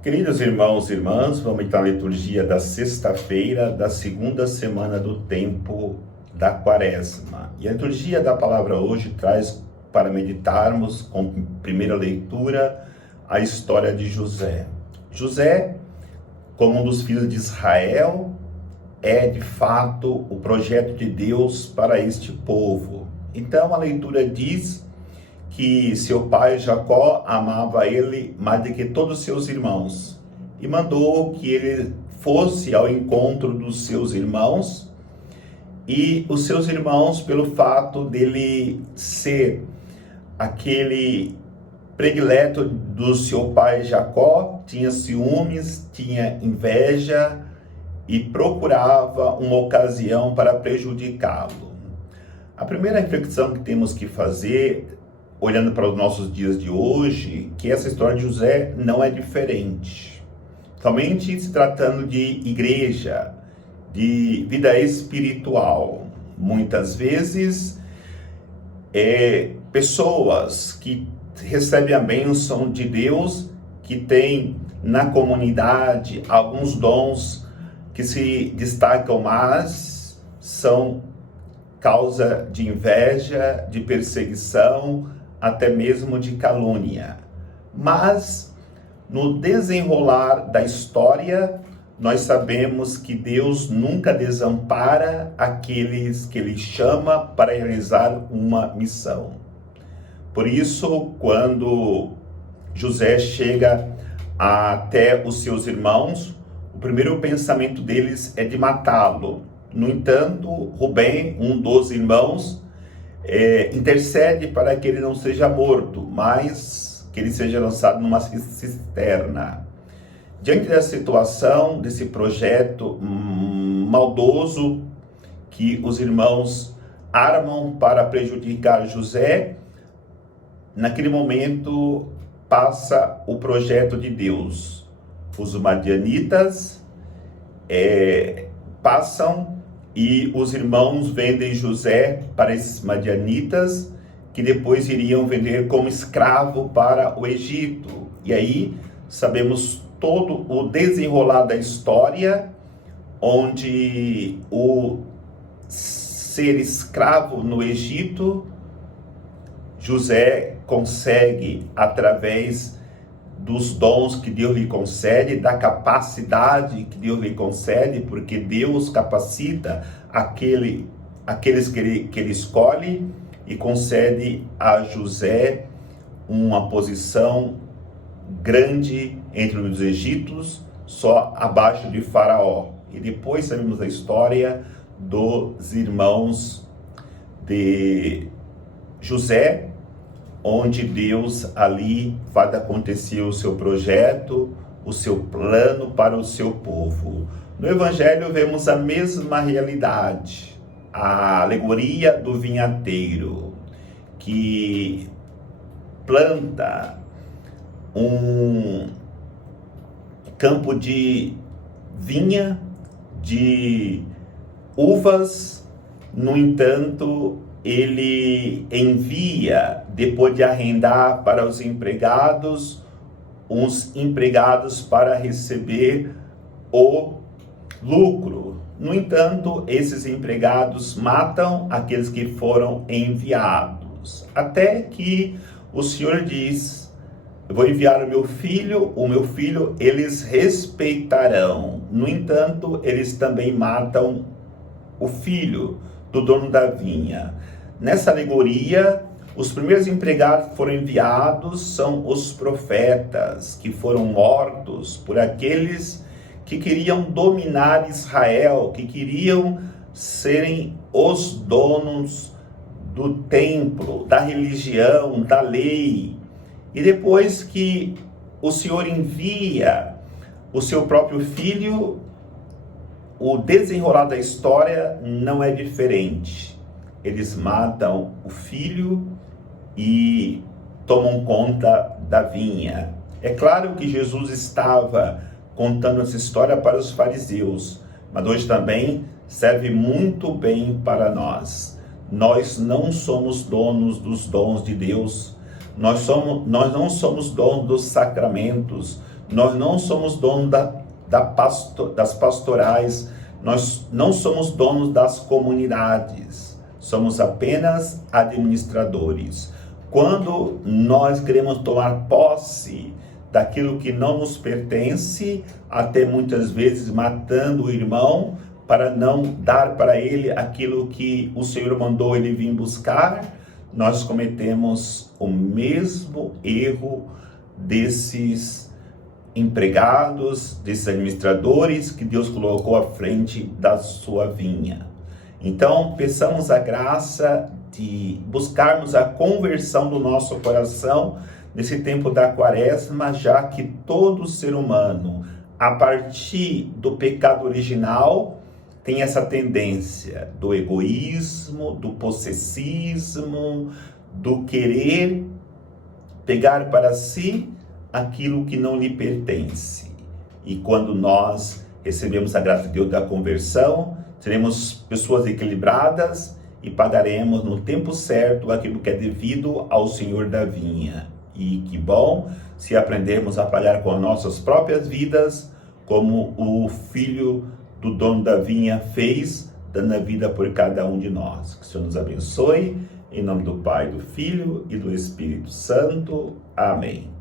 Queridos irmãos e irmãs, vamos entrar na liturgia da sexta-feira da segunda semana do tempo da Quaresma. E a liturgia da palavra hoje traz para meditarmos, com primeira leitura, a história de José. José, como um dos filhos de Israel, é de fato o projeto de Deus para este povo. Então a leitura diz que seu pai Jacó amava ele mais do que todos os seus irmãos e mandou que ele fosse ao encontro dos seus irmãos, e os seus irmãos, pelo fato dele ser aquele predileto do seu pai Jacó, tinha ciúmes, tinha inveja e procurava uma ocasião para prejudicá-lo. A primeira reflexão que temos que fazer, olhando para os nossos dias de hoje, que essa história de José não é diferente. Somente se tratando de igreja, de vida espiritual. Muitas vezes, pessoas que recebem a bênção de Deus, que têm na comunidade alguns dons que se destacam mais, são causa de inveja, de perseguição, até mesmo de calúnia. Mas, no desenrolar da história, nós sabemos que Deus nunca desampara aqueles que Ele chama para realizar uma missão. Por isso, quando José chega até os seus irmãos, o primeiro pensamento deles é de matá-lo. No entanto, Rubem, um dos irmãos, intercede para que ele não seja morto, mas que ele seja lançado numa cisterna. Diante da situação, desse projeto maldoso que os irmãos armam para prejudicar José, naquele momento passa o projeto de Deus. Os madianitas passam e os irmãos vendem José para esses madianitas, que depois iriam vender como escravo para o Egito. E aí sabemos todo o desenrolar da história, onde o ser escravo no Egito, José consegue, através dos dons que Deus lhe concede, da capacidade que Deus lhe concede, porque Deus capacita aqueles que ele escolhe, e concede a José uma posição grande entre os egípcios, só abaixo de Faraó. E depois sabemos a história dos irmãos de José, onde Deus ali faz acontecer o seu projeto, o seu plano para o seu povo. No Evangelho vemos a mesma realidade, a alegoria do vinhateiro, que planta um campo de vinha, de uvas. No entanto, ele envia, depois de arrendar para os empregados, uns empregados para receber o lucro. No entanto, esses empregados matam aqueles que foram enviados, até que o Senhor diz: eu vou enviar o meu filho eles respeitarão. No entanto, eles também matam o filho do dono da vinha. Nessa alegoria, os primeiros empregados que foram enviados são os profetas, que foram mortos por aqueles que queriam dominar Israel, que queriam serem os donos do templo, da religião, da lei. E depois que o Senhor envia o seu próprio filho, o desenrolar da história não é diferente. Eles matam o filho e tomam conta da vinha. É claro que Jesus estava contando essa história para os fariseus, mas hoje também serve muito bem para nós. Nós não somos donos dos dons de Deus, nós não somos donos dos sacramentos, Nós não somos donos das pastorais, nós não somos donos das comunidades, somos apenas administradores. Quando nós queremos tomar posse daquilo que não nos pertence, até muitas vezes matando o irmão, para não dar para ele aquilo que o Senhor mandou ele vir buscar, nós cometemos o mesmo erro desses empregados, desses administradores que Deus colocou à frente da sua vinha. Então, peçamos a graça de buscarmos a conversão do nosso coração nesse tempo da quaresma, já que todo ser humano, a partir do pecado original, tem essa tendência do egoísmo, do possessismo, do querer pegar para si aquilo que não lhe pertence. E quando nós recebemos a graça de Deus da conversão, seremos pessoas equilibradas e pagaremos no tempo certo aquilo que é devido ao Senhor da vinha. E que bom se aprendermos a pagar com as nossas próprias vidas, como o filho do dono da vinha fez, dando a vida por cada um de nós. Que o Senhor nos abençoe, em nome do Pai, do Filho e do Espírito Santo. Amém.